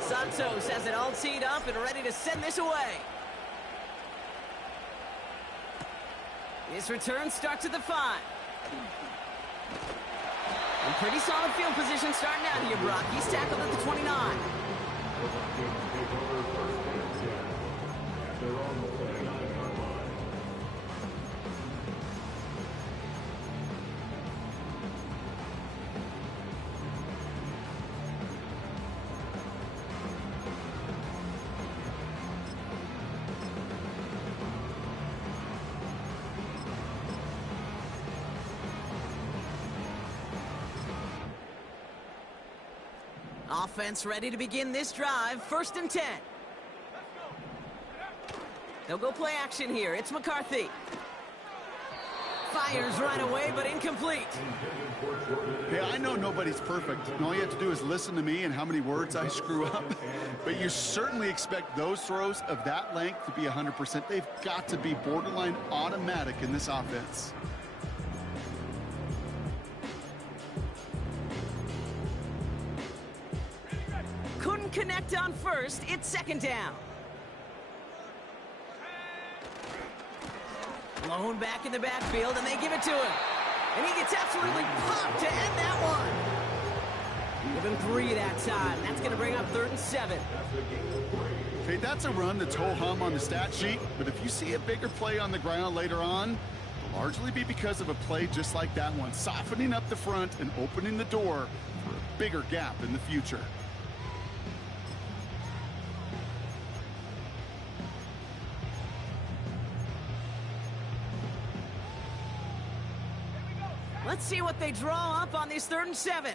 Santos has it all teed up and ready to send this away. This return starts at the 5. And pretty solid field position starting out here, Brock. He's tackled at the 29. Offense ready to begin this drive. 1st and 10. They'll go play action here. It's McCarthy. Fires right away, but incomplete. Hey, I know nobody's perfect. And all you have to do is listen to me and how many words I screw up. But you certainly expect those throws of that length to be 100%. They've got to be borderline automatic in this offense. Couldn't connect on 1st. It's 2nd down. Blown back in the backfield, and they give it to him. And he gets absolutely popped to end that one. Give him 3 that time. That's going to bring up 3rd and 7. Okay, that's a run that's ho-hum on the stat sheet, but if you see a bigger play on the ground later on, it'll largely be because of a play just like that one, softening up the front and opening the door for a bigger gap in the future. Let's see what they draw up on this 3rd and 7.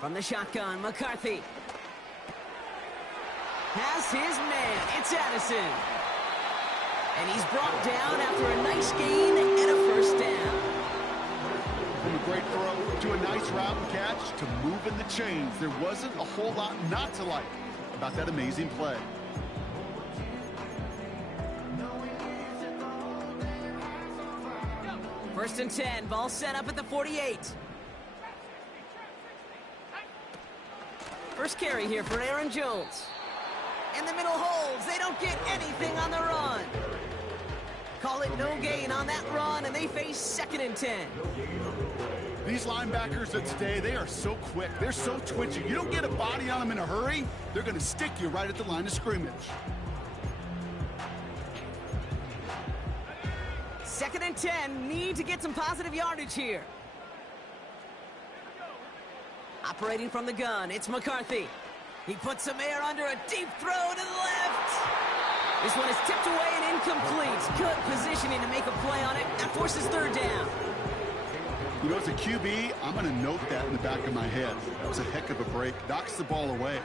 From the shotgun, McCarthy has his man. It's Addison. And he's brought down after a nice gain and a 1st down. From a great throw to a nice route and catch to moving the chains. There wasn't a whole lot not to like about that amazing play. 1st and 10, ball set up at the 48. First carry here for Aaron Jones. In the middle holds, they don't get anything on the run. Call it no gain on that run, and they face 2nd and 10. These linebackers of today, they are so quick. They're so twitchy. You don't get a body on them in a hurry, they're going to stick you right at the line of scrimmage. 2nd and 10, need to get some positive yardage here. Operating from the gun, it's McCarthy. He puts some air under a deep throw to the left. This one is tipped away and incomplete. Good positioning to make a play on it. That forces 3rd down. You know, as a QB, I'm going to note that in the back of my head. That was a heck of a break. Knocks the ball away.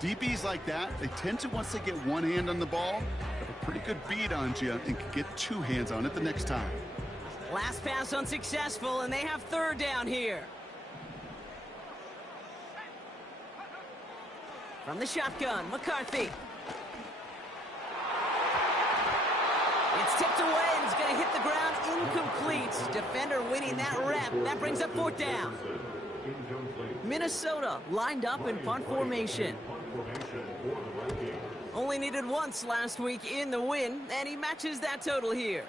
DBs like that, they tend to, once they get one hand on the ball, have a pretty good beat on you and can get 2 hands on it the next time. Last pass unsuccessful, and they have 3rd down here. From the shotgun, McCarthy. It's tipped away, and it's going to hit the ground incomplete. Defender winning that rep. That brings up 4th down. Minnesota lined up in punt formation. Only needed once last week in the win, and he matches that total here.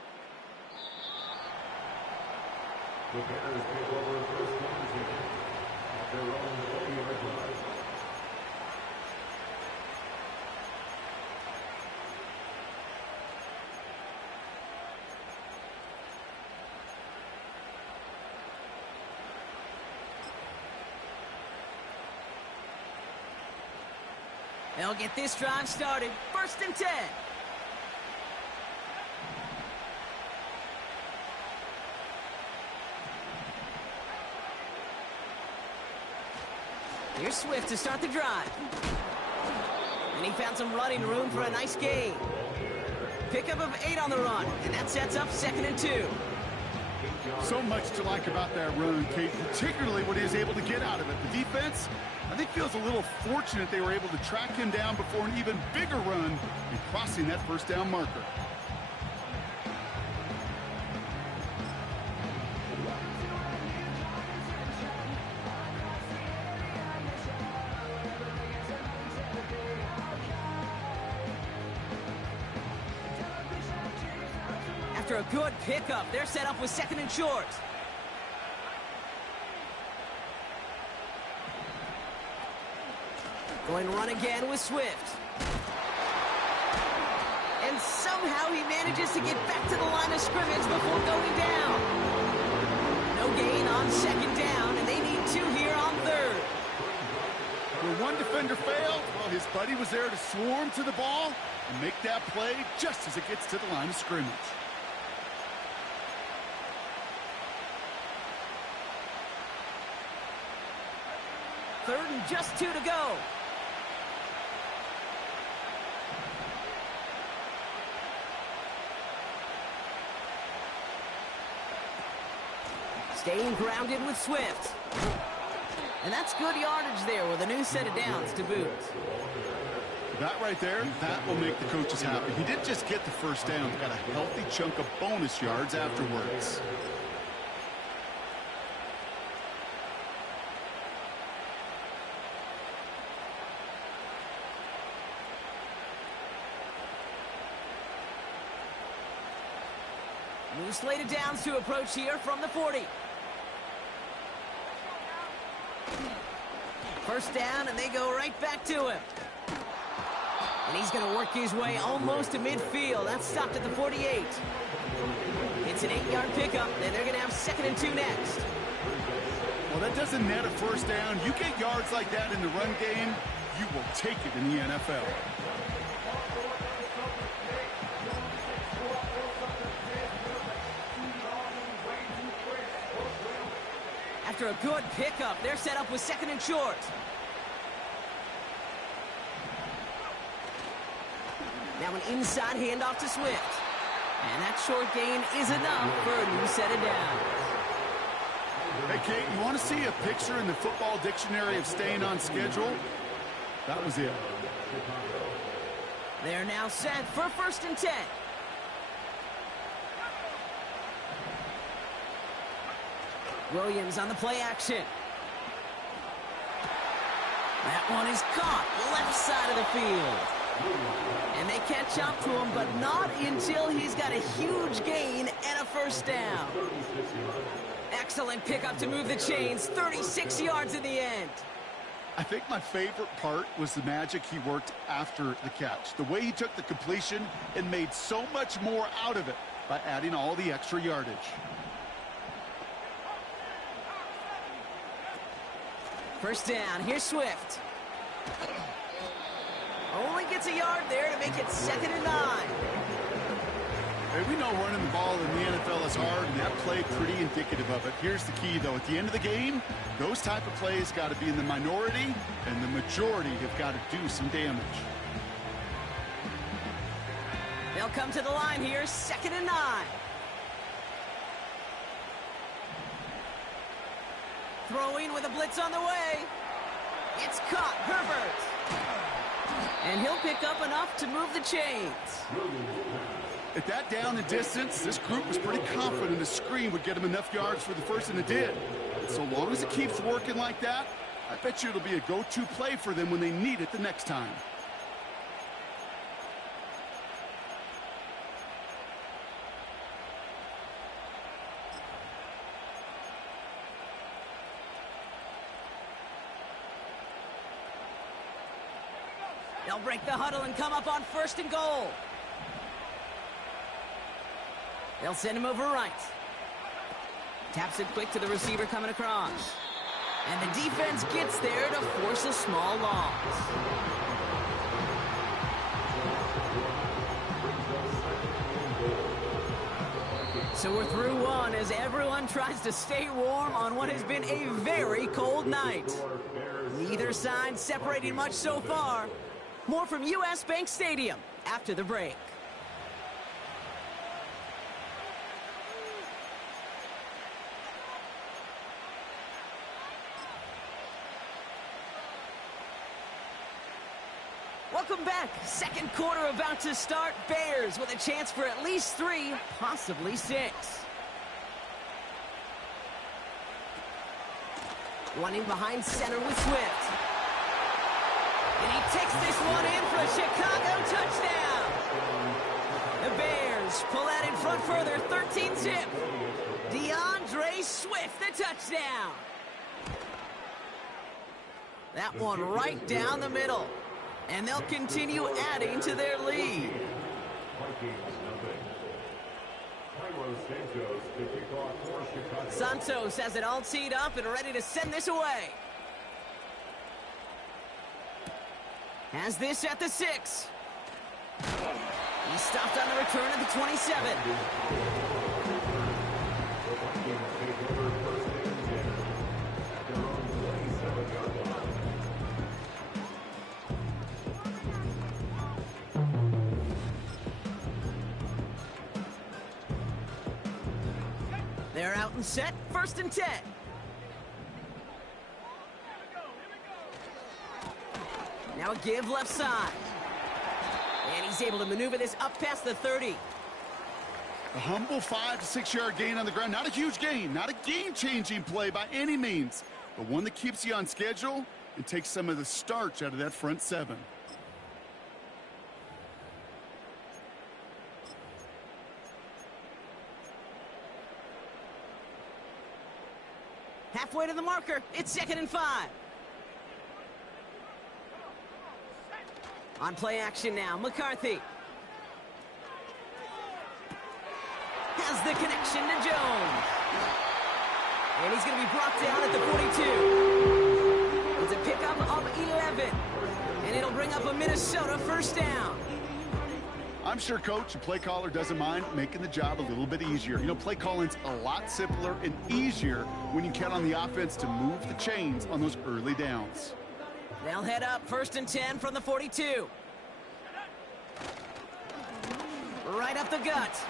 They'll get this drive started. 1st and 10. Here's Swift to start the drive. And he found some running room for a nice gain. Pickup of 8 on the run, and that sets up 2nd and 2. So much to like about that run, Kate, particularly what he was able to get out of it. The defense, I think, feels a little fortunate they were able to track him down before an even bigger run and crossing that 1st down marker. After a good pickup, they're set up with second and short. Going to run again with Swift. And somehow he manages to get back to the line of scrimmage before going down. No gain on second down, and they need 2 here on third. Where one defender failed, well, his buddy was there to swarm to the ball and make that play just as it gets to the line of scrimmage. Third and just 2 to go. Staying grounded with Swift. And that's good yardage there with a new set of downs to boot. That right there, that will make the coaches happy. He didn't just get the first down, got a healthy chunk of bonus yards afterwards. New slated downs to approach here from the 40. First down, and they go right back to him. And he's going to work his way almost to midfield. That's stopped at the 48. It's an 8-yard pickup, and they're going to have second and 2 next. Well, that doesn't net a first down. You get yards like that in the run game, you will take it in the NFL. After a good pickup, they're set up with second and short. Now an inside handoff to Swift. And that short gain is enough for a new set of downs. Hey, Kate, you want to see a picture in the football dictionary of staying on schedule? That was it. They're now set for first and 10. Williams on the play action. That one is caught left side of the field. And they catch up to him, but not until he's got a huge gain and a first down. Excellent pickup to move the chains. 36 yards in the end. I think my favorite part was the magic he worked after the catch. The way he took the completion and made so much more out of it by adding all the extra yardage. First down, here's Swift. Only gets a yard there to make it second and 9. Hey, we know running the ball in the NFL is hard, and that play pretty indicative of it. Here's the key, though. At the end of the game, those type of plays got to be in the minority, and the majority have got to do some damage. They'll come to the line here, second and 9. Throwing with a blitz on the way. It's caught, Herbert. And he'll pick up enough to move the chains. At that down and distance, this group was pretty confident the screen would get him enough yards for the first, and it did. And so long as it keeps working like that, I bet you it'll be a go-to play for them when they need it the next time. They'll break the huddle and come up on first and goal. They'll send him over right. Taps it quick to the receiver coming across. And the defense gets there to force a small loss. So we're through one as everyone tries to stay warm on what has been a very cold night. Neither side separating much so far. More from U.S. Bank Stadium after the break. Welcome back. Second quarter about to start. Bears with a chance for at least 3, possibly 6. Running behind center with Swift. And he takes this one in for a Chicago touchdown. The Bears pull that in front further, 13-zip. DeAndre Swift, the touchdown. That one right down the middle. And they'll continue adding to their lead. Santos has it all teed up and ready to send this away. Has this at the 6. He stopped on the return at the 27. They're out and set, 1st and 10. Now a give left side. And he's able to maneuver this up past the 30. A humble 5 to 6 yard gain on the ground. Not a huge gain, not a game-changing play by any means, but one that keeps you on schedule and takes some of the starch out of that front 7. Halfway to the marker, it's 2nd and 5. On play action now, McCarthy. Has the connection to Jones. And he's going to be brought down at the 42. It's a pickup of 11. And it'll bring up a Minnesota 1st down. I'm sure coach and play caller doesn't mind making the job a little bit easier. You know, play calling's a lot simpler and easier when you count on the offense to move the chains on those early downs. They'll head up 1st and 10 from the 42. Right up the gut.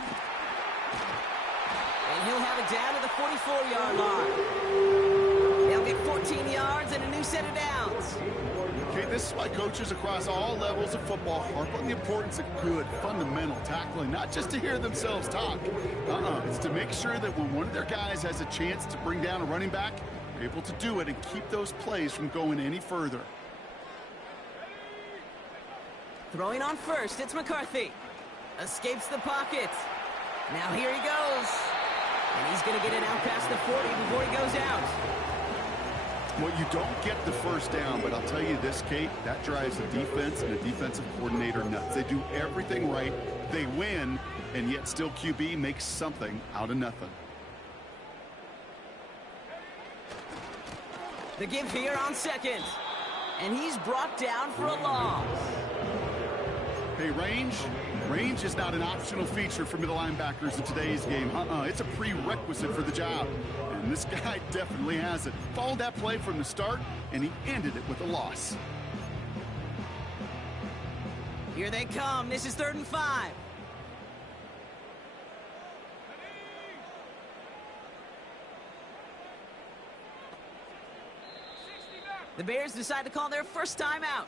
And he'll have it down to the 44-yard line. They'll get 14 yards and a new set of downs. Okay, this is why coaches across all levels of football harp on the importance of good, fundamental tackling, not just to hear themselves talk. It's to make sure that when one of their guys has a chance to bring down a running back, they're able to do it and keep those plays from going any further. Throwing on 1st, it's McCarthy. Escapes the pocket. Now here he goes. And he's going to get it out past the 40 before he goes out. Well, you don't get the 1st down, but I'll tell you this, Kate, that drives the defense and the defensive coordinator nuts. They do everything right. They win, and yet still QB makes something out of nothing. The give here on 2nd. And he's brought down for a loss. Hey, range is not an optional feature for middle linebackers in today's game. It's a prerequisite for the job. And this guy definitely has it. Followed that play from the start, and he ended it with a loss. Here they come. This is 3rd and 5. The Bears decide to call their first time out.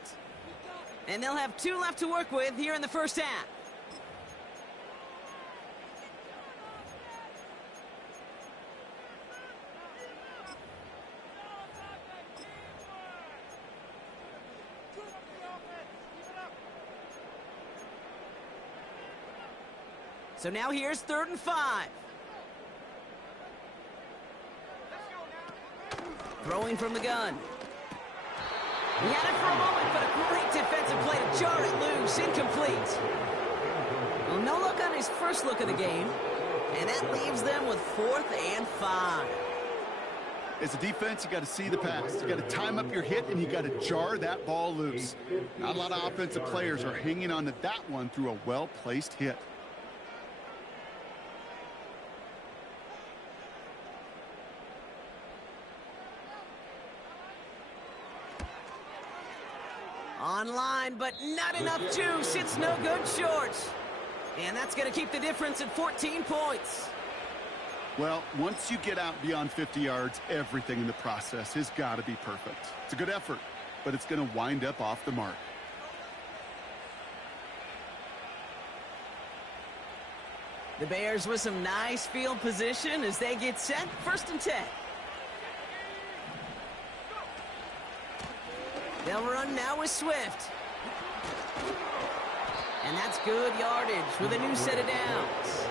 And they'll have 2 left to work with here in the 1st half. So now here's 3rd and 5. Throwing from the gun. He had it for a moment, but a great defensive play to jar it loose. Incomplete. Well, no look on his first look of the game. And that leaves them with 4th and 5. As a defense, you got to see the pass. You got to time up your hit, and you got to jar that ball loose. Not a lot of offensive players are hanging on to that one through a well-placed hit. Online, but not enough juice. It's no good short. And that's going to keep the difference at 14 points. Well, once you get out beyond 50 yards, everything in the process has got to be perfect. It's a good effort, but it's going to wind up off the mark. The Bears with some nice field position as they get set. 1st and 10. They'll run now with Swift. And that's good yardage with a new set of downs.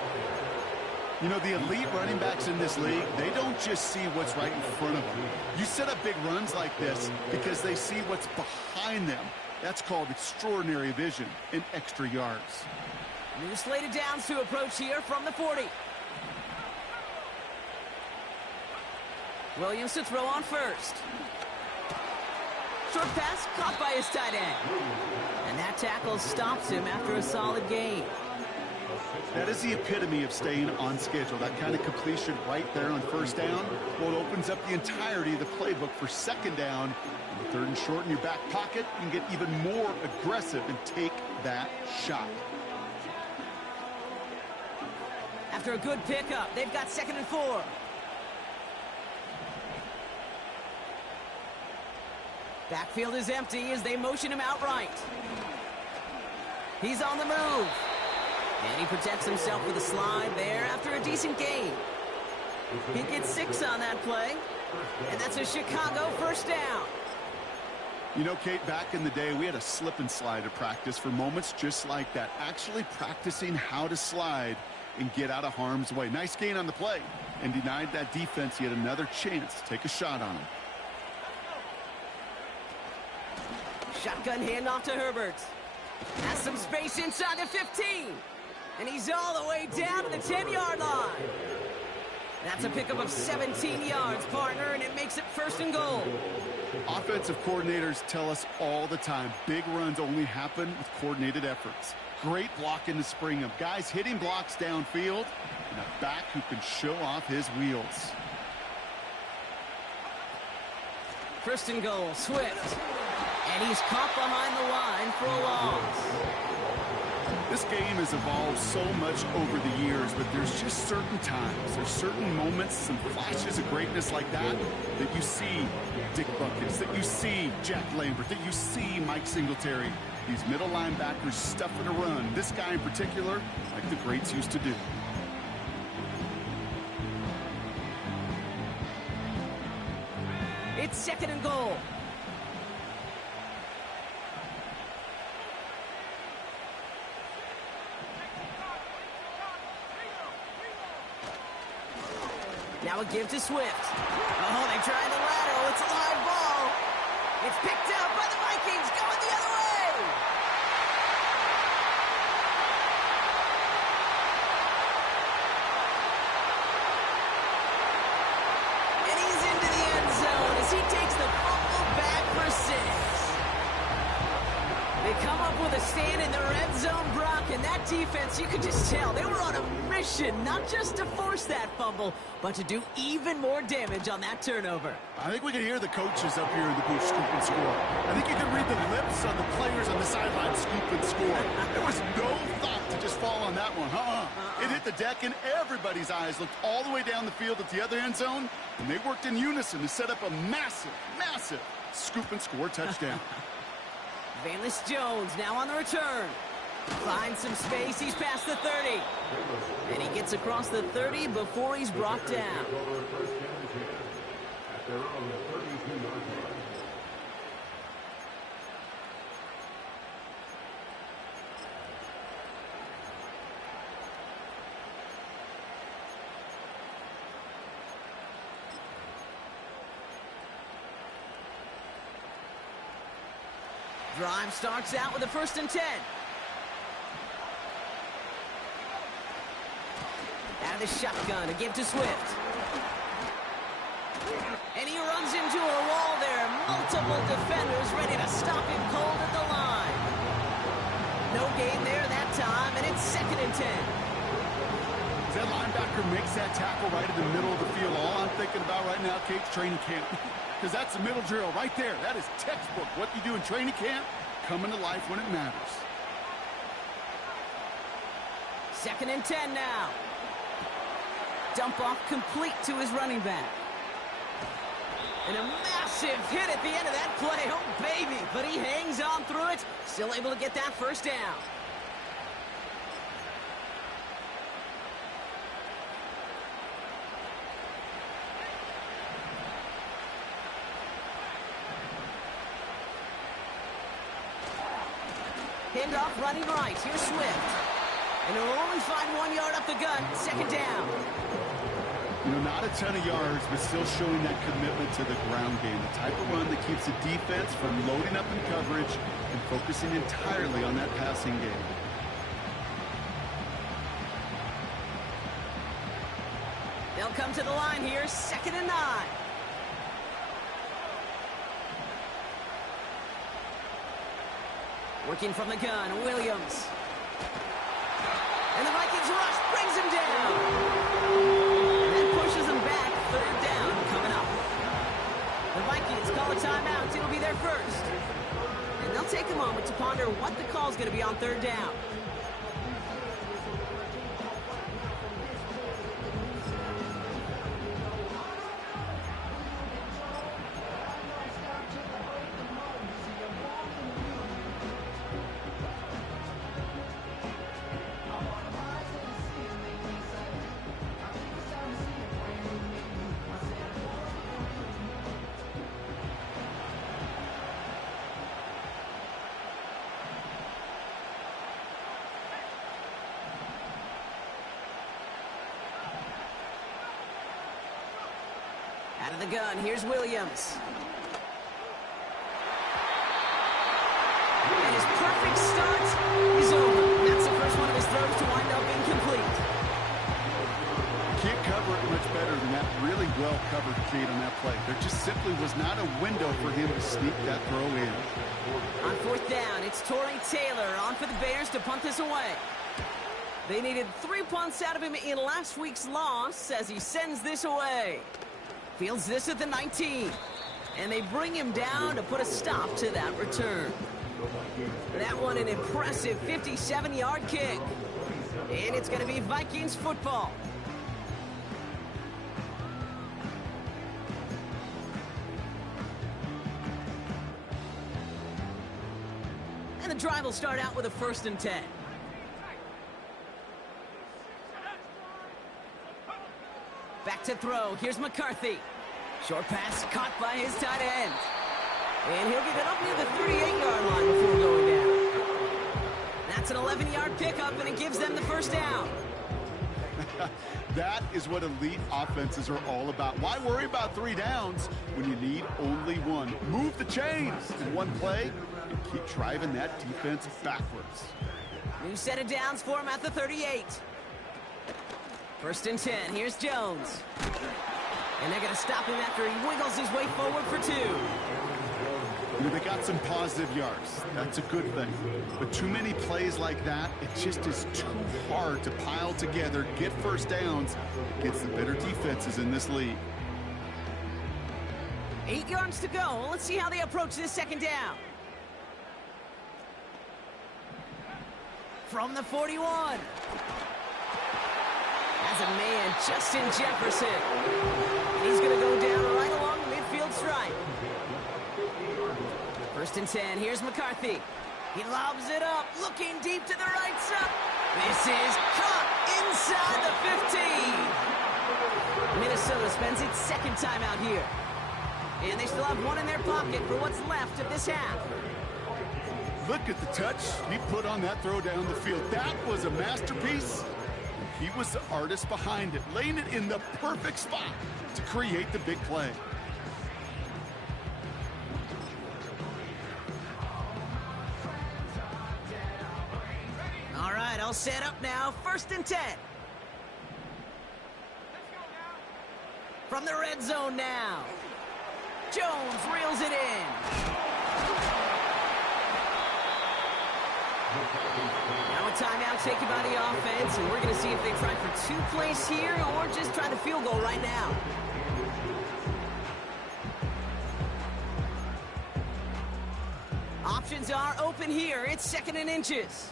You know, the elite running backs in this league, they don't just see what's right in front of them. You set up big runs like this because they see what's behind them. That's called extraordinary vision and extra yards. New slated downs to approach here from the 40. Williams to throw on first. Short pass caught by his tight end. And that tackle stops him after a solid gain. That is the epitome of staying on schedule. That kind of completion right there on first down. Well, it opens up the entirety of the playbook for second down. And third and short in your back pocket, you can get even more aggressive and take that shot. After a good pickup, they've got 2nd and 4. Backfield is empty as they motion him outright. He's on the move. And he protects himself with a slide there after a decent gain. He gets 6 on that play. And that's a Chicago first down. You know, Kate, back in the day, we had a slip and slide at practice for moments just like that. Actually practicing how to slide and get out of harm's way. Nice gain on the play. And denied that defense yet another chance to take a shot on him. Shotgun handoff to Herbert. Has some space inside the 15. And he's all the way down to the 10-yard line. That's a pickup of 17 yards, partner, and it makes it 1st and goal. Offensive coordinators tell us all the time, big runs only happen with coordinated efforts. Great blocking to spring them. Guys hitting blocks downfield, and a back who can show off his wheels. 1st and goal, Swift. And he's caught behind the line for a loss. This game has evolved so much over the years, but there's just certain times, there's certain moments, some flashes of greatness like that you see Dick Buckets, that you see Jack Lambert, that you see Mike Singletary. These middle linebackers stuffing a run. This guy in particular, like the greats used to do. It's 2nd and goal. Now a give to Swift. Oh, they try the lateral. It's a live ball. It's picked up by the Vikings going the other way. And he's into the end zone as he takes the fumble back for 6. They come up with a stand in the red zone, Brock, and that defense, you could just tell they were on a mission, not just to force that fumble, but to do even more damage on that turnover. I think we can hear the coaches up here in the booth scoop and score. I think you can read the lips on the players on the sideline scoop and score. There was no thought to just fall on that one. It hit the deck, and everybody's eyes looked all the way down the field at the other end zone, and they worked in unison to set up a massive, massive scoop and score touchdown. Valus Jones now on the return. Finds some space. He's past the 30. And he gets across the 30 before he's brought down. Drive starts out with a 1st and 10. Out of the shotgun, a give to Swift. And he runs into a wall there. Multiple defenders ready to stop him cold at the line. No gain there that time, and it's 2nd and 10. As that linebacker makes that tackle right in the middle of the field, all I'm thinking about right now, Kate's training camp. Because that's the middle drill right there. That is textbook. What you do in training camp, coming to life when it matters. 2nd and 10 now. Dump off complete to his running back. And a massive hit at the end of that play. Oh, baby. But he hangs on through it. Still able to get that 1st down. Handoff running right. Here's Swift. And he'll only find 1 yard up the gut. Second down. You know, not a ton of yards, but still showing that commitment to the ground game. The type of run that keeps the defense from loading up in coverage and focusing entirely on that passing game. They'll come to the line here, 2nd and 9. Working from the gun, Williams. And the Vikings rush brings him down. And that pushes him back, 3rd down coming up. The Vikings call a timeout. It'll be their first. And they'll take a moment to ponder what the call's going to be on 3rd down. Out of the gun, here's Williams. And his perfect start is over. That's the first one of his throws to wind up incomplete. Can't cover it much better than that really well-covered Cade on that play. There just simply was not a window for him to sneak that throw in. On 4th down, it's Torrey Taylor on for the Bears to punt this away. They needed 3 punts out of him in last week's loss as he sends this away. Fields this at the 19. And they bring him down to put a stop to that return. That one an impressive 57-yard kick. And it's going to be Vikings football. And the drive will start out with a 1st and 10. Back to throw. Here's McCarthy. Short pass caught by his tight end. And he'll get it up near the 38-yard line before going down. That's an 11-yard pickup, and it gives them the 1st down. That is what elite offenses are all about. Why worry about 3 downs when you need only 1? Move the chains in 1 play and keep driving that defense backwards. New set of downs for him at the 38. 1st and 10. Here's Jones. And they're going to stop him after he wiggles his way forward for 2. You know, they got some positive yards. That's a good thing. But too many plays like that, it just is too hard to pile together, get 1st downs against the better defenses in this league. 8 yards to go. Let's see how they approach this 2nd down. From the 41. As a man, Justin Jefferson. He's going to go down right along the midfield stripe. 1st and 10. Here's McCarthy. He lobs it up, looking deep to the right side. This is caught inside the 15. Minnesota spends its 2nd time out here. And they still have 1 in their pocket for what's left of this half. Look at the touch he put on that throw down the field. That was a masterpiece. He was the artist behind it, laying it in the perfect spot to create the big play. All right, all set up now. 1st and 10. From the red zone now. Jones reels it in. Now a timeout taken by the offense, and we're going to see if they try for 2 plays here or just try the field goal right now. Options are open here. It's 2nd and inches.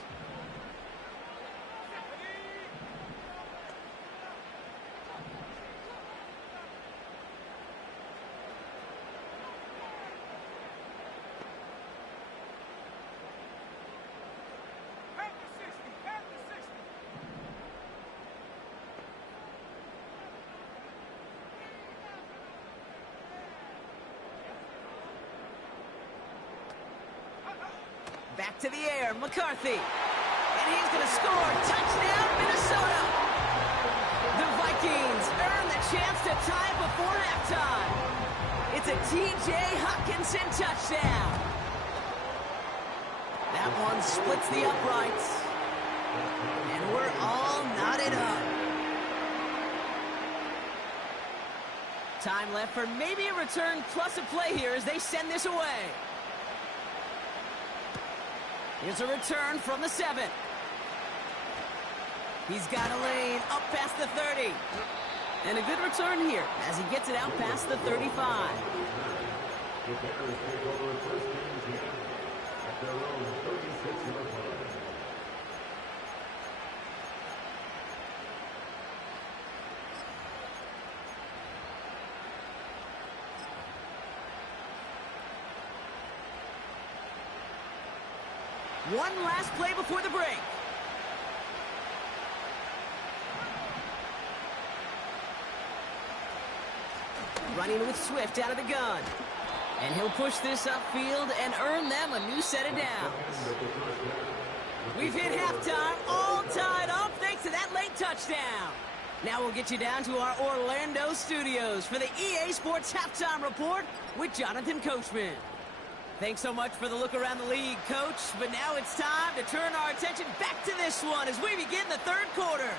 Back back to the air. McCarthy. And he's going to score. Touchdown, Minnesota. The Vikings earn the chance to tie before halftime. It's a T.J. Hockenson touchdown. That one splits the uprights. And we're all knotted up. Time left for maybe a return plus a play here as they send this away. Here's a return from the 7. He's got a lane up past the 30. And a good return here as he gets it out past the 35. One last play before the break. Running with Swift out of the gun. And he'll push this upfield and earn them a new set of downs. We've hit halftime, all tied up thanks to that late touchdown. Now we'll get you down to our Orlando studios for the EA Sports Halftime Report with Jonathan Coachman. Thanks so much for the look around the league, Coach. But now it's time to turn our attention back to this one as we begin the third quarter.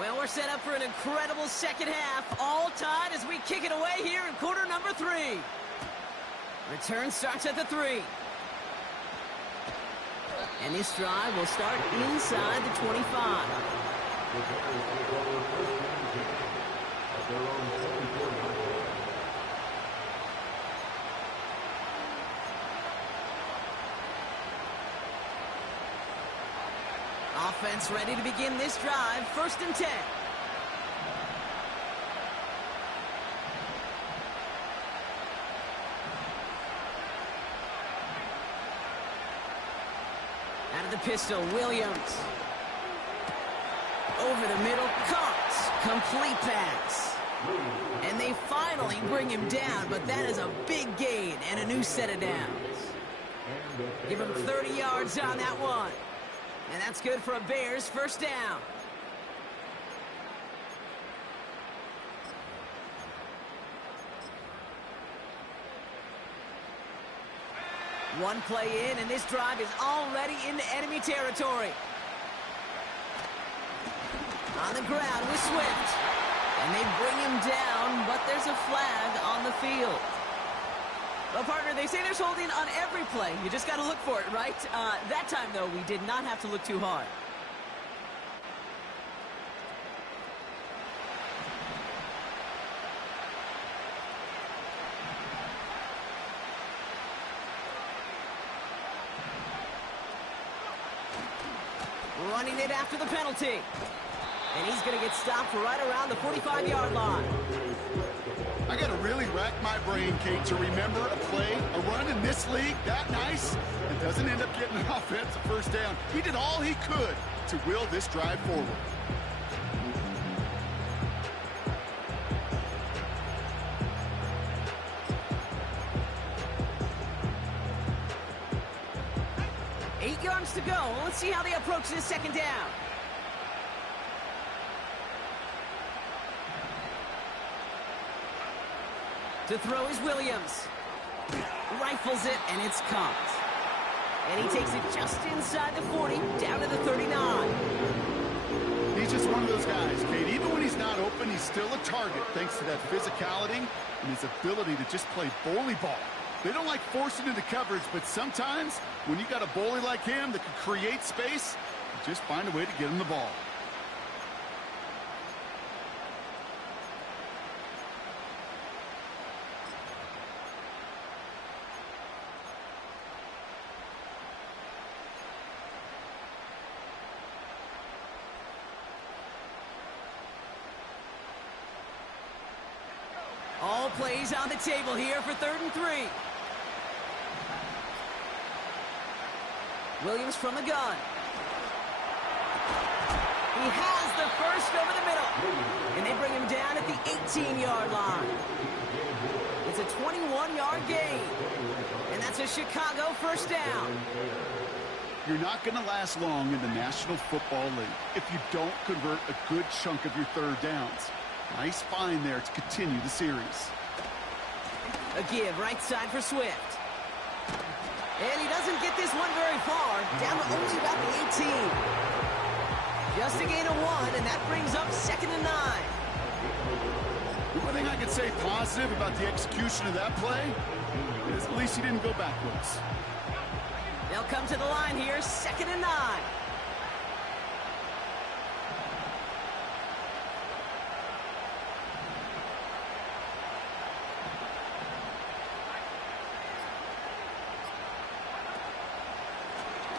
Well, we're set up for an incredible second half, all tied as we kick it away here in quarter number 3. Return starts at the 3. And this drive will start inside the 25. Offense ready to begin this drive. 1st and 10. Out of the pistol, Williams. Over the middle, caught. Complete pass. And they finally bring him down, but that is a big gain and a new set of downs. Give him 30 yards on that one. And that's good for a Bears 1st down. One play in, and this drive is already into enemy territory. On the ground with Swift. And they bring him down, but there's a flag on the field. Well, partner, they say there's holding on every play. You just got to look for it, right? That time, though, we did not have to look too hard. Running it after the penalty. And he's going to get stopped right around the 45-yard line. I got to really rack my brain, Kate, to remember a play, a run in this league that nice and doesn't end up getting an offensive 1st down. He did all he could to will this drive forward. Eight yards to go. Let's see how they approach this 2nd down. To throw is Williams. Rifles it, and it's caught. And he takes it just inside the 40, down to the 39. He's just one of those guys, Kate. Even when he's not open, he's still a target thanks to that physicality and his ability to just play bully ball. They don't like forcing into coverage, but sometimes when you got a bully like him that can create space, you just find a way to get him the ball. All plays on the table here for 3rd and 3. Williams from the gun. He has the first over the middle. And they bring him down at the 18-yard line. It's a 21-yard gain. And that's a Chicago first down. You're not going to last long in the National Football League if you don't convert a good chunk of your third downs. Nice find there to continue the series. A give right side for Swift. And he doesn't get this one very far, down to only about the 18. Just a gain of 1, and that brings up 2nd and 9. The one thing I could say positive about the execution of that play is at least he didn't go backwards. They'll come to the line here, 2nd and 9.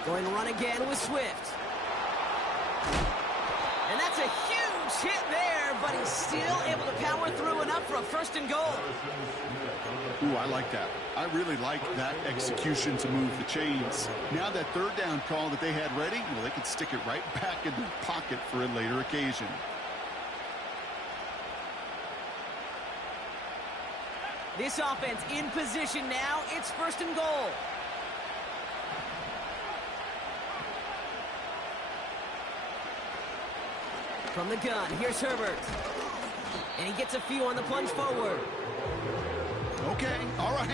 Going to run again with Swift. And that's a huge hit there, but he's still able to power through enough for a 1st and goal. Ooh, I like that. I really like that execution to move the chains. Now that third down call that they had ready, well, they could stick it right back in their pocket for a later occasion. This offense in position now. It's 1st and goal. From the gun, here's Herbert. And he gets a few on the plunge forward. Okay, all right.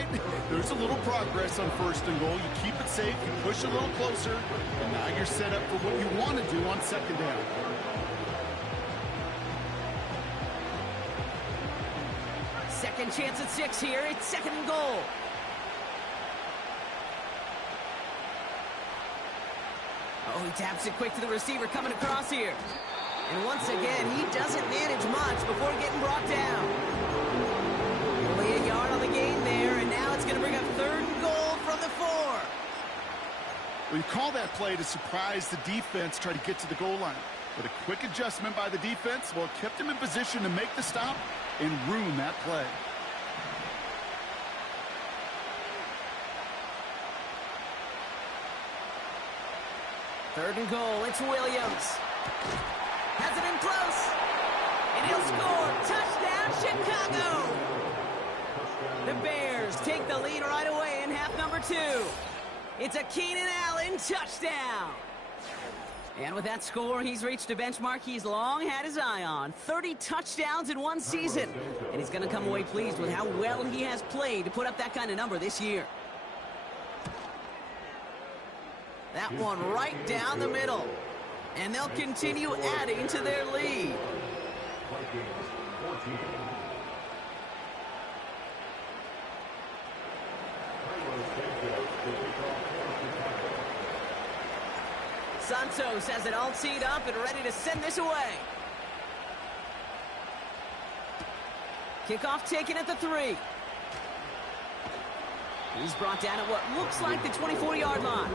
There's a little progress on 1st and goal. You keep it safe, you push a little closer, and now you're set up for what you want to do on 2nd down. Second chance at 6 here. It's 2nd and goal. Oh, he taps it quick to the receiver coming across here. And once again, he doesn't manage much before getting brought down. Only a yard on the gain there, and now it's going to bring up 3rd and goal from the 4. Well, you call that play to surprise the defense, try to get to the goal line. But a quick adjustment by the defense, well, it kept him in position to make the stop and ruin that play. Third and goal, it's Williams. Has it in close. And he'll score. Touchdown, Chicago. The Bears take the lead right away in half number 2. It's a Keenan Allen touchdown. And with that score, he's reached a benchmark he's long had his eye on. 30 touchdowns in one season. And he's going to come away pleased with how well he has played to put up that kind of number this year. That one right down the middle. And they'll continue adding to their lead. Santos has it all teed up and ready to send this away. Kickoff taken at the 3. He's brought down at what looks like the 24-yard line.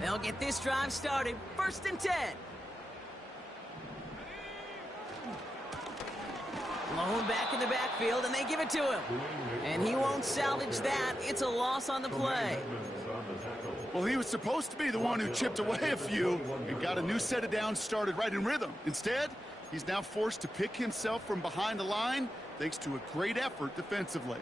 They'll get this drive started. 1st and 10. Blown back in the backfield, and they give it to him. And he won't salvage that. It's a loss on the play. Well, he was supposed to be the one who chipped away a few and got a new set of downs started right in rhythm. Instead, he's now forced to pick himself from behind the line thanks to a great effort defensively.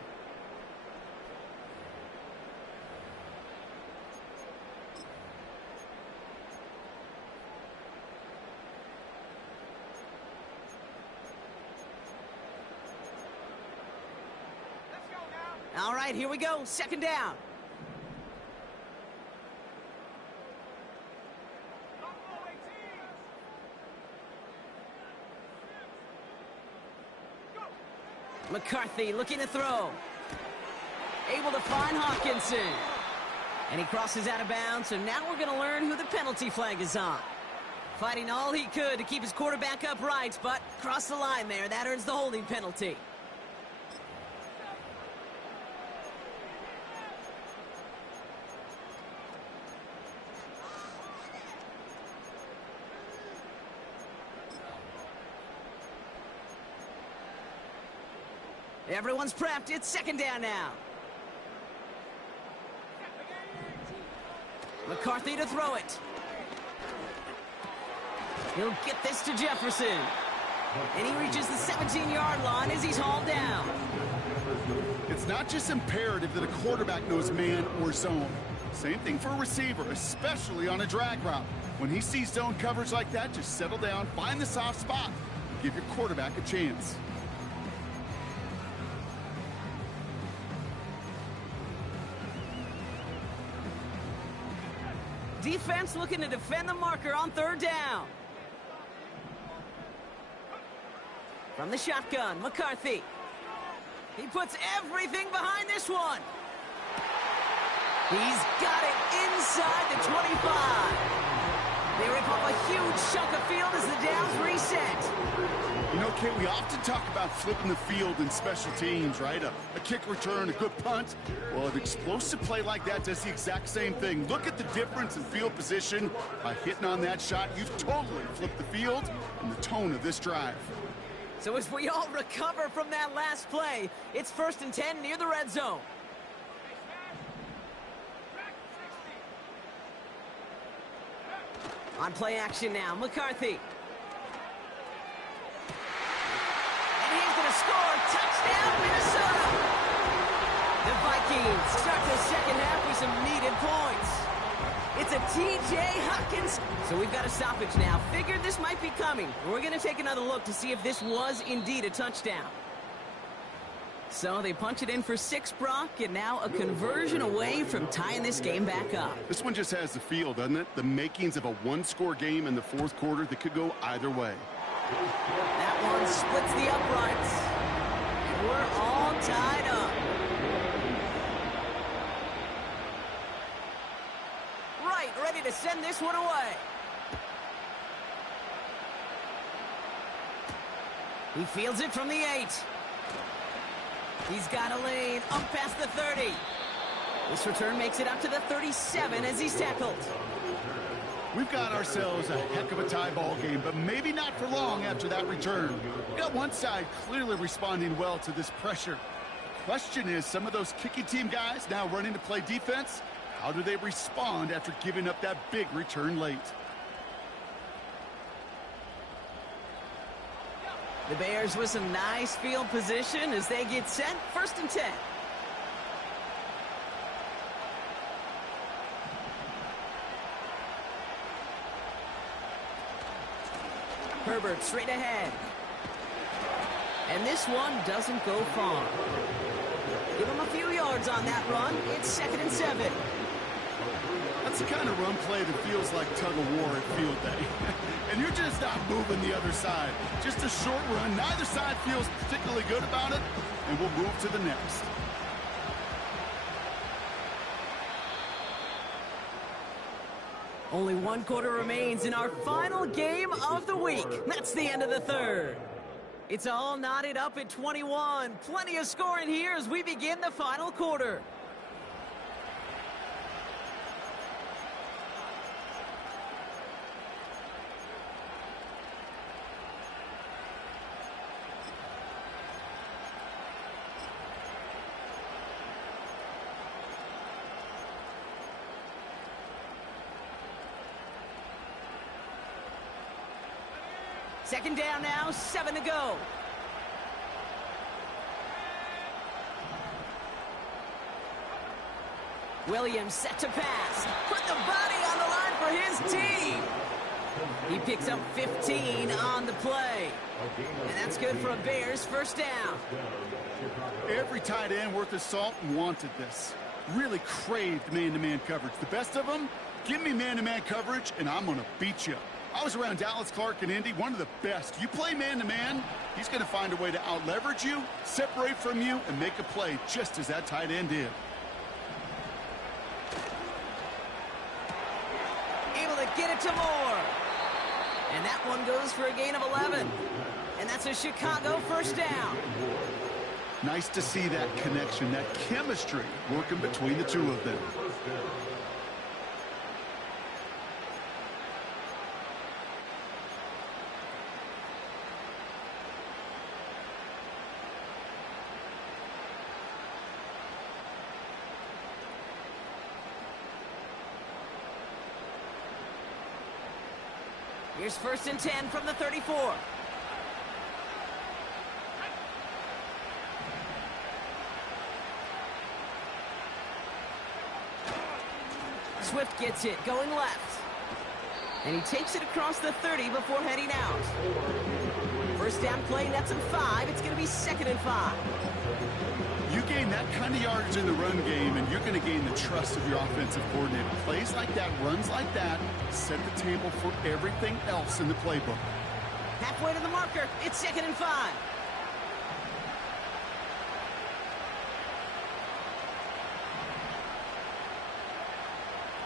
All right, here we go. 2nd down. McCarthy looking to throw. Able to find Hawkinson. And he crosses out of bounds, so now we're going to learn who the penalty flag is on. Fighting all he could to keep his quarterback upright, but crossed the line there. That earns the holding penalty. Everyone's prepped. It's second down now. McCarthy to throw it. He'll get this to Jefferson. And he reaches the 17-yard line as he's hauled down. It's not just imperative that a quarterback knows man or zone. Same thing for a receiver, especially on a drag route. When he sees zone coverage like that, just settle down, find the soft spot, and give your quarterback a chance. Defense looking to defend the marker on third down. From the shotgun, McCarthy. He puts everything behind this one. He's got it inside the 25. They rip off a huge chunk of field as the downs reset. You know, Kate, we often talk about flipping the field in special teams, right? A kick return, a good punt. Well, an explosive play like that does the exact same thing. Look at the difference in field position. By hitting on that shot, you've totally flipped the field and the tone of this drive. So as we all recover from that last play, it's 1st and 10 near the red zone. On play action now, McCarthy. And he's going to score. Touchdown, Minnesota! The Vikings start the second half with some needed points. It's a T.J. Hopkins. So we've got a stoppage now. Figured this might be coming. We're going to take another look to see if this was indeed a touchdown. So they punch it in for 6, Brock, and now a conversion away from tying this game back up. This one just has the feel, doesn't it? The makings of a one-score game in the fourth quarter that could go either way. That one splits the uprights. And we're all tied up. Right, ready to send this one away. He fields it from the 8. He's got a lane up past the 30. This return makes it up to the 37 as he's tackled. We've got ourselves a heck of a tie ball game, but maybe not for long after that return. We've got one side clearly responding well to this pressure. The question is, some of those kicking team guys now running to play defense, how do they respond after giving up that big return late? The Bears with some nice field position as they get set. 1st and 10. Herbert straight ahead. And this one doesn't go far. Give him a few yards on that run. It's 2nd and 7. That's the kind of run play that feels like tug-of-war at field day. And you're just not moving the other side. Just a short run. Neither side feels particularly good about it. And we'll move to the next. Only 1 quarter remains in our final game of the week. That's the end of the third. It's all knotted up at 21. Plenty of scoring here as we begin the final quarter. Second down now, 7 to go. Williams set to pass. Put the body on the line for his team. He picks up 15 on the play. And that's good for a Bears first down. Every tight end worth his salt wanted this. Really craved man-to-man coverage. The best of them, give me man-to-man coverage and I'm going to beat you. I was around Dallas Clark and Indy, one of the best. You play man-to-man, he's going to find a way to out-leverage you, separate from you, and make a play just as that tight end did. Able to get it to Moore. And that one goes for a gain of 11. And that's a Chicago first down. Nice to see that connection, that chemistry working between the two of them. Here's 1st and 10 from the 34. Swift gets it, going left. And he takes it across the 30 before heading out. 1st down play, nets him 5. It's going to be 2nd and 5. You gain that kind of yardage in the run game, and you're going to gain the trust of your offensive coordinator. Plays like that, runs like that, set the table for everything else in the playbook. Halfway to the marker, it's 2nd and 5.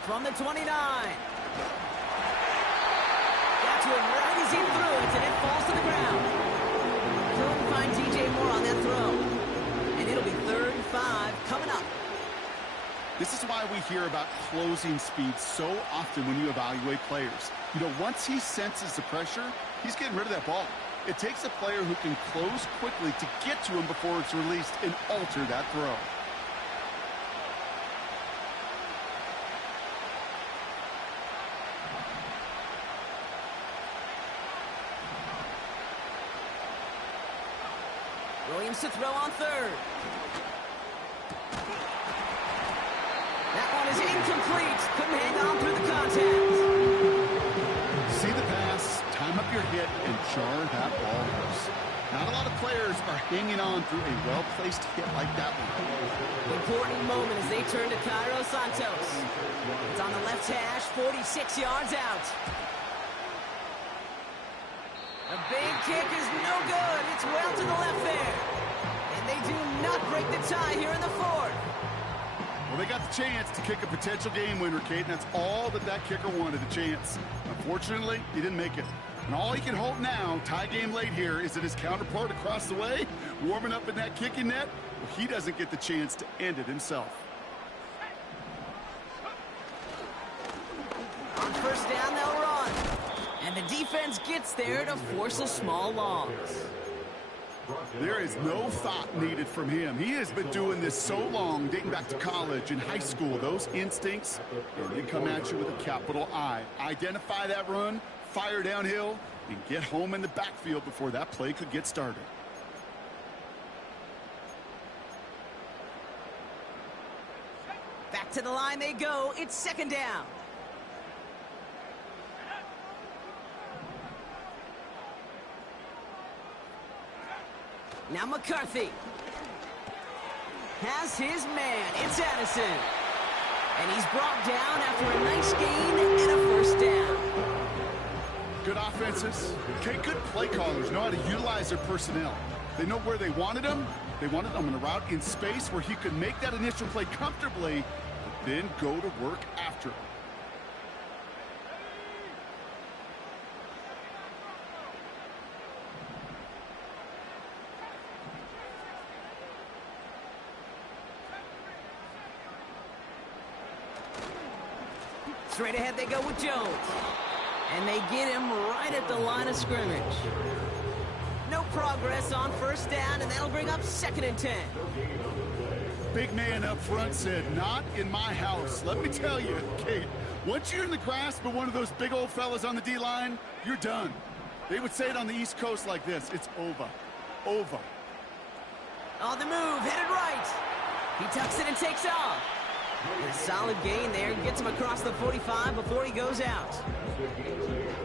From the 29. Got to him right as he threw it, and it falls to the ground. Couldn't find DJ Moore on that throw. And it'll be 3rd and 5 coming up. This is why we hear about closing speed so often when you evaluate players. You know, once he senses the pressure, he's getting rid of that ball. It takes a player who can close quickly to get to him before it's released and alter that throw. Williams to throw on 3rd. That one is incomplete. Couldn't hang on through the contact. See the pass, time up your hit, and jar that ball loose. Not a lot of players are hanging on through a well-placed hit like that one. Important moment as they turn to Cairo Santos. It's on the left hash, 46 yards out. A big kick is no good. It's well to the left there. And they do not break the tie here in the 4th. Well, they got the chance to kick a potential game winner, Kate, and that's all that kicker wanted, a chance. Unfortunately, he didn't make it. And all he can hope now, tie game late here, is that his counterpart across the way, warming up in that kicking net, well, he doesn't get the chance to end it himself. On 1st down, they'll run. And the defense gets there to force a small loss. There is no thought needed from him. He has been doing this so long, dating back to college and high school. Those instincts, they come at you with a capital I. Identify that run, fire downhill, and get home in the backfield before that play could get started. Back to the line they go. It's 2nd down. Now McCarthy has his man. It's Addison. And he's brought down after a nice gain and a 1st down. Good offenses. Okay, good play callers know how to utilize their personnel. They know where they wanted him. They wanted him in a route in space where he could make that initial play comfortably, but then go to work after it. Straight ahead they go with Jones. And they get him right at the line of scrimmage. No progress on 1st down, and that'll bring up 2nd and 10. Big man up front said, not in my house. Let me tell you, Kate, once you're in the grasp of one of those big old fellas on the D-line, you're done. They would say it on the East Coast like this, it's over. Over. On the move, headed right. He tucks it and takes off. And a solid gain there, gets him across the 45 before he goes out.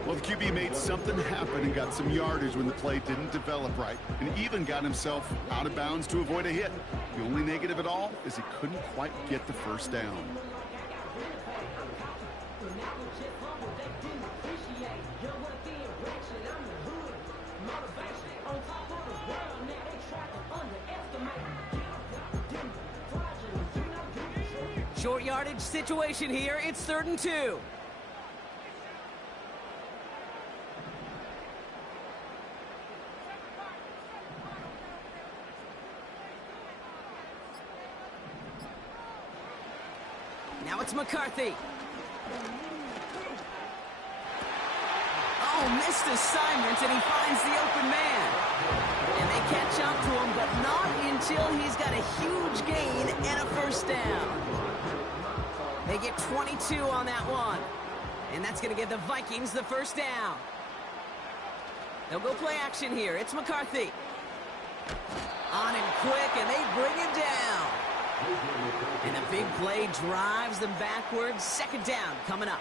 Well, the QB made something happen and got some yardage when the play didn't develop right, and even got himself out of bounds to avoid a hit. The only negative at all is he couldn't quite get the 1st down. Short yardage situation here. It's 3rd and 2. Now it's McCarthy. Oh, missed assignment, and he finds the open man. And they catch up to him, but not until he's got a huge gain and a 1st down. They get 22 on that one. And that's going to give the Vikings the 1st down. They'll go play action here. It's McCarthy. On and quick, and they bring him down. And the big play drives them backwards. Second down coming up.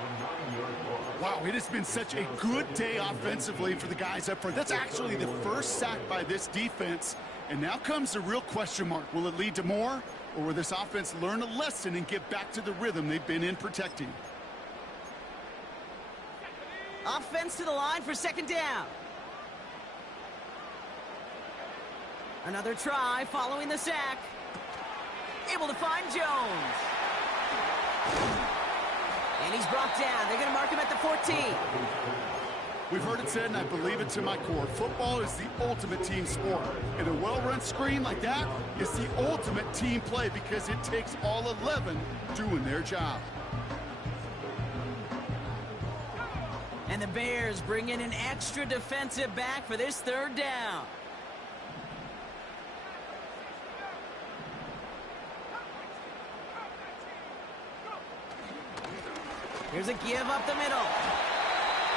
Wow, it has been such a good day offensively for the guys up front. That's actually the first sack by this defense. And now comes the real question mark. Will it lead to more? Or will this offense learn a lesson and get back to the rhythm they've been in protecting? Offense to the line for second down. Another try following the sack. Able to find Jones. And he's brought down. They're going to mark him at the 14. We've heard it said, and I believe it to my core, football is the ultimate team sport. And a well-run screen like that is the ultimate team play because it takes all 11 doing their job. And the Bears bring in an extra defensive back for this third down. Here's a give up the middle.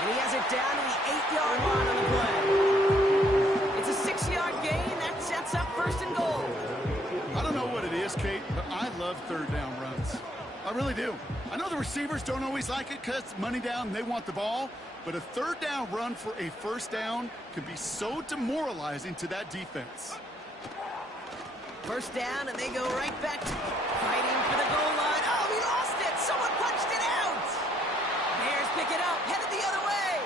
And he has it down to the 8-yard line on the play. It's a 6-yard gain. That sets up first and goal. I don't know what it is, Kate, but I love third down runs. I really do. I know the receivers don't always like it because money down, they want the ball. But a third down run for a first down can be so demoralizing to that defense. First down, and they go right back to fighting for the goal line. Oh, he lost it. Someone punched it out. Bears pick it up, headed the other way.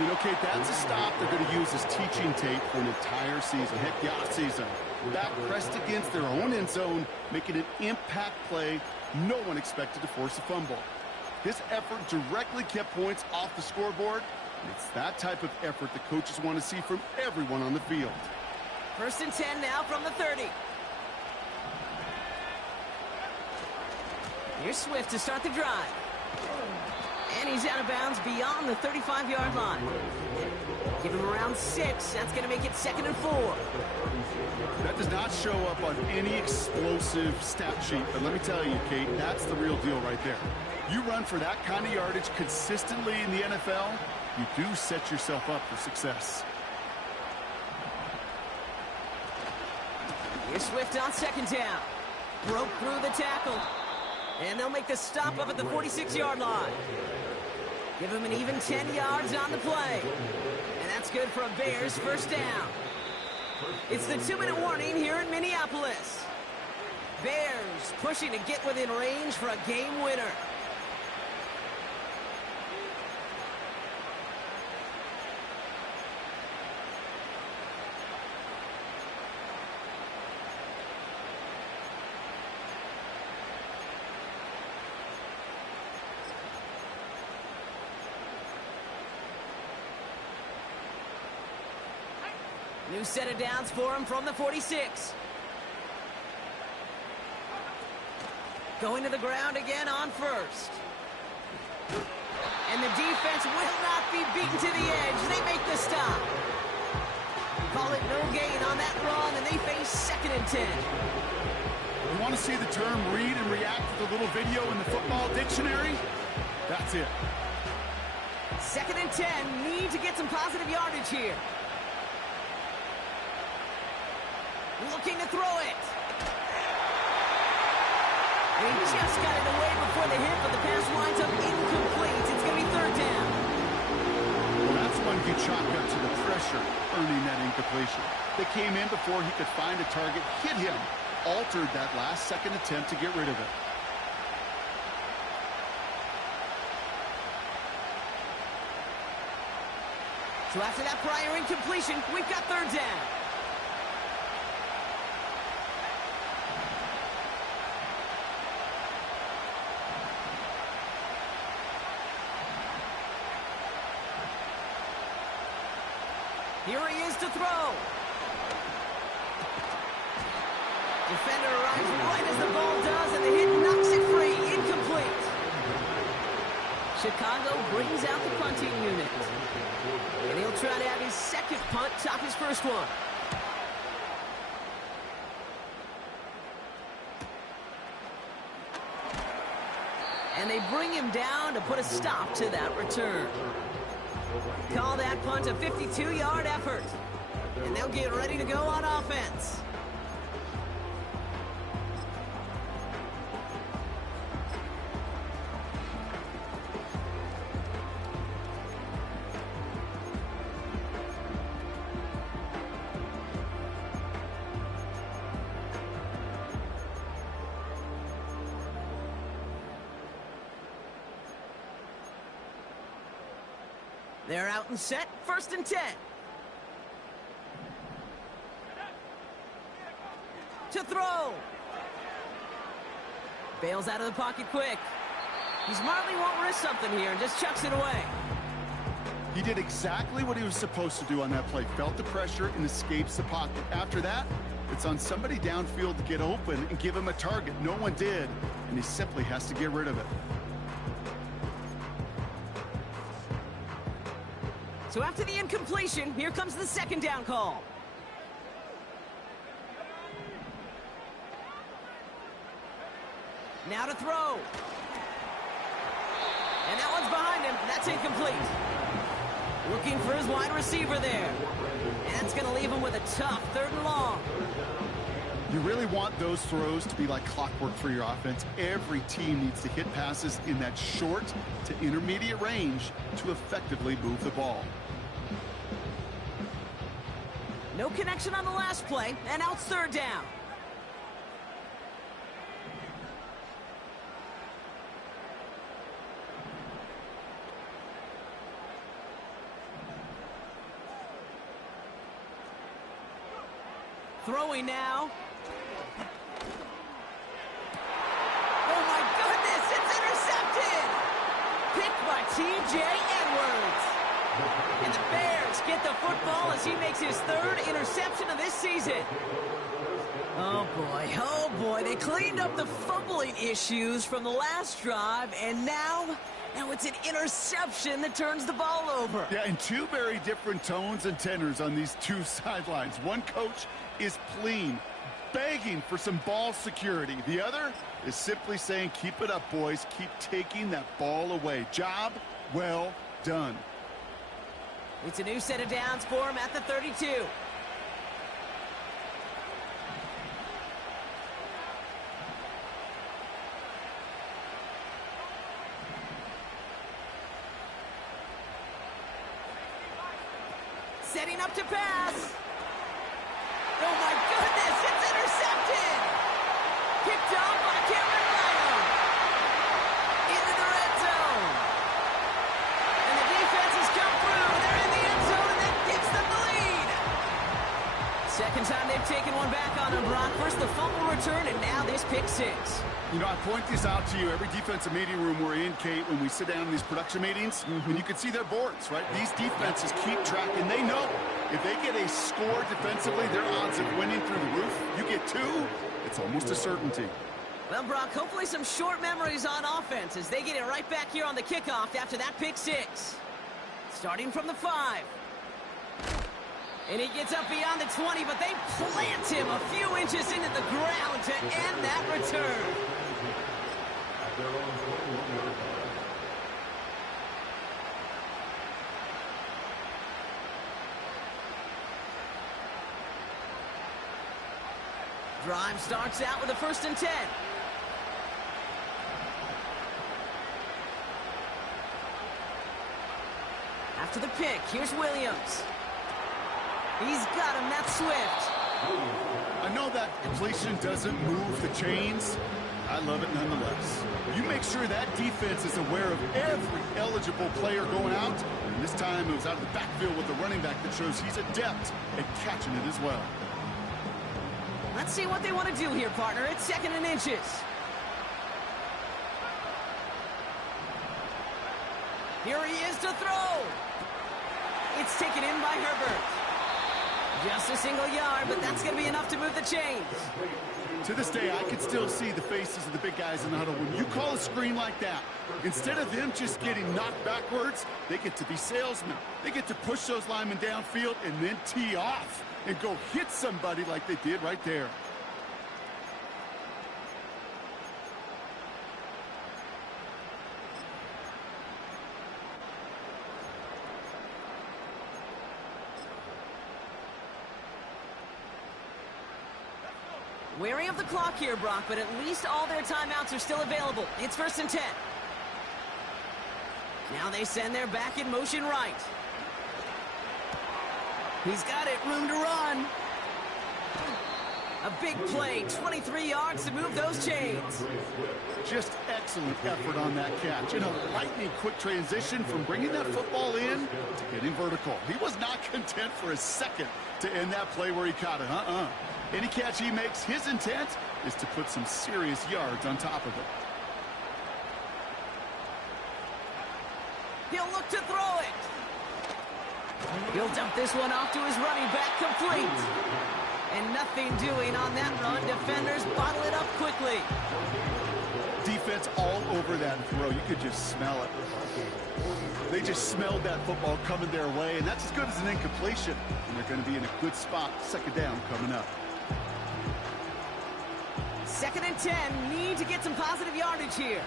You know, Kate, that's a stop they're going to use as teaching tape for an entire season. Heck, the offseason. Back pressed against their own end zone, making an impact play no one expected to force a fumble. This effort directly kept points off the scoreboard. And it's that type of effort the coaches want to see from everyone on the field. First and 10 now from the 30. Here's Swift to start the drive. And he's out of bounds beyond the 35-yard line. Give him around 6. That's going to make it second and 4. That does not show up on any explosive stat sheet. But let me tell you, Kate, that's the real deal right there. You run for that kind of yardage consistently in the NFL, you do set yourself up for success. Here's Swift on second down. Broke through the tackle. And they'll make the stop up at the 46-yard line. Give him an even 10 yards on the play. And that's good for a Bears first down. It's the 2-minute warning here in Minneapolis. Bears pushing to get within range for a game winner. New set of downs for him from the 46. Going to the ground again on first. And the defense will not be beaten to the edge. They make the stop. Call it no gain on that run, and they face second and 10. You want to see the term read and react to the little video in the football dictionary? That's it. Second and 10. Need to get some positive yardage here. Looking to throw it. And he just got it away before the hit, but the pass winds up incomplete. It's going to be third down. Well, that's when you chalk up to the pressure, earning that incompletion. They came in before he could find a target, hit him, altered that last-second attempt to get rid of it. So after that prior incompletion, we've got third down. Here he is to throw. Defender arrives right as the ball does, and the hit knocks it free. Incomplete. Chicago brings out the punting unit. And he'll try to have his second punt top his first one. And they bring him down to put a stop to that return. Call that punt a 52-yard effort. And they'll get ready to go on offense. They're out and set, 1st and 10. To throw. Bails out of the pocket quick. He smartly won't risk something here and just chucks it away. He did exactly what he was supposed to do on that play. Felt the pressure and escapes the pocket. After that, it's on somebody downfield to get open and give him a target. No one did, and he simply has to get rid of it. So after the incompletion, here comes the 2nd down call. Now to throw. And that one's behind him. That's incomplete. Looking for his wide receiver there. And that's going to leave him with a tough 3rd and long. You really want those throws to be like clockwork for your offense. Every team needs to hit passes in that short to intermediate range to effectively move the ball. No connection on the last play, and now it's 3rd down. Throwing now. Oh my goodness, it's intercepted! Picked by T.J. Edwards. And the Bears get the football as he makes his 3rd interception of this season. Oh boy, they cleaned up the fumbling issues from the last drive, and now it's an interception that turns the ball over. Yeah, and 2 very different tones and tenors on these 2 sidelines. One coach is pleading, begging for some ball security. The other is simply saying, keep it up, boys. Keep taking that ball away. Job well done. It's a new set of downs for him at the 32. Setting up to pass. Oh my goodness, it's intercepted! Picked off by Cameron Ryan. Into the red zone. And the defense has come through. They're in the end zone, and that gives them the lead. 2nd time they've taken one back on him, Brock. First the fumble return, and now this pick 6. You know, I point this out to you every defensive meeting room we're in, Kate, when we sit down in these production meetings, and you can see their boards, right? These defenses keep track, and they know if they get a score defensively, their odds of winning through the roof. You get 2, it's almost a certainty. Well, Brock, hopefully some short memories on offense as they get it right back here on the kickoff after that pick 6. Starting from the 5. And he gets up beyond the 20, but they plant him a few inches into the ground to end that return. Drive starts out with a 1st and 10. After the pick, here's Williams. He's got him, that's Swift. I know that completion doesn't move the chains. I love it nonetheless. You make sure that defense is aware of every eligible player going out. And this time it was out of the backfield with the running back that shows he's adept at catching it as well. Let's see what they want to do here, partner. It's 2nd and inches. Here he is to throw. It's taken in by Herbert. Just a single yard, but that's going to be enough to move the chains. To this day, I can still see the faces of the big guys in the huddle. When you call a screen like that, instead of them just getting knocked backwards, they get to be salesmen. They get to push those linemen downfield and then tee off and go hit somebody like they did right there. Wary of the clock here, Brock, but at least all their timeouts are still available. It's 1st and 10. Now they send their back in motion right. He's got it, room to run. A big play, 23 yards to move those chains. Just excellent effort on that catch. And a lightning quick transition from bringing that football in to getting vertical. He was not content for a second to end that play where he caught it. Any catch he makes, his intent is to put some serious yards on top of it. He'll look to throw it. He'll dump this one off to his running back, complete. And nothing doing on that run. Defenders bottle it up quickly. Defense all over that throw. You could just smell it. They just smelled that football coming their way, and that's as good as an incompletion. And they're going to be in a good spot. 2nd down coming up. 2nd and 10. Need to get some positive yardage here.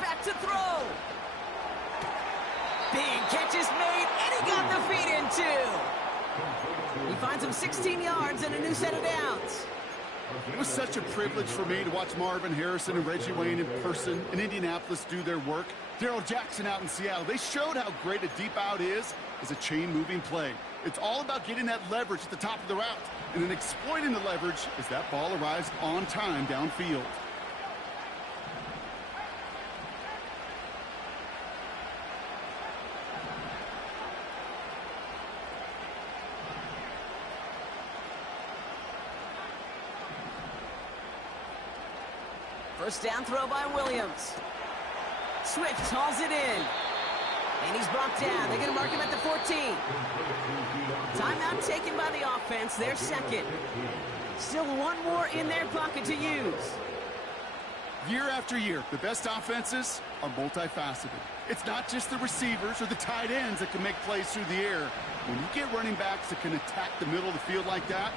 Back to throw. Big catch is made, and he got the feet in too. He finds him 16 yards and a new set of downs. It was such a privilege for me to watch Marvin Harrison and Reggie Wayne in person in Indianapolis do their work. Darrell Jackson out in Seattle. They showed how great a deep out is as a chain-moving play. It's all about getting that leverage at the top of the route and then exploiting the leverage as that ball arrives on time downfield. First down throw by Williams. Swift hauls it in. And he's brought down. They're going to mark him at the 14. Timeout taken by the offense. Their 2nd. Still one more in their pocket to use. Year after year, the best offenses are multifaceted. It's not just the receivers or the tight ends that can make plays through the air. When you get running backs that can attack the middle of the field like that,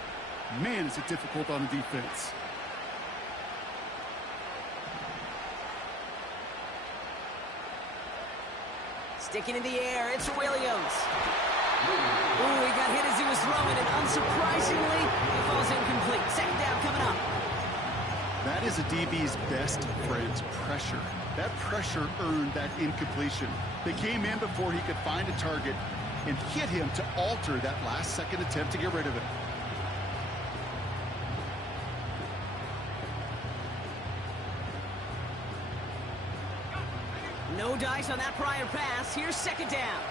man, is it difficult on the defense. Sticking in the air, it's Williams. Ooh, he got hit as he was throwing, and unsurprisingly, he falls incomplete. 2nd down coming up. That is a DB's best friend's pressure. That pressure earned that incompletion. They came in before he could find a target and hit him to alter that last-second attempt to get rid of it. No dice on that prior pass. Here's 2nd down.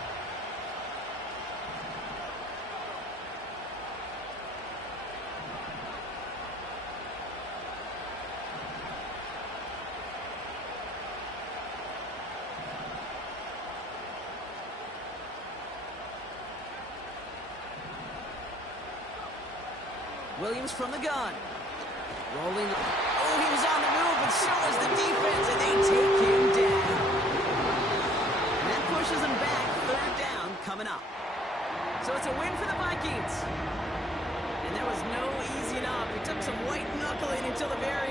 Williams from the gun. Rolling. Oh, he was on the move, and so was the defense, and they take him down. And that pushes him back. 3rd down coming up. So it's a win for the Vikings. And there was no easing up. It took some white knuckling until the very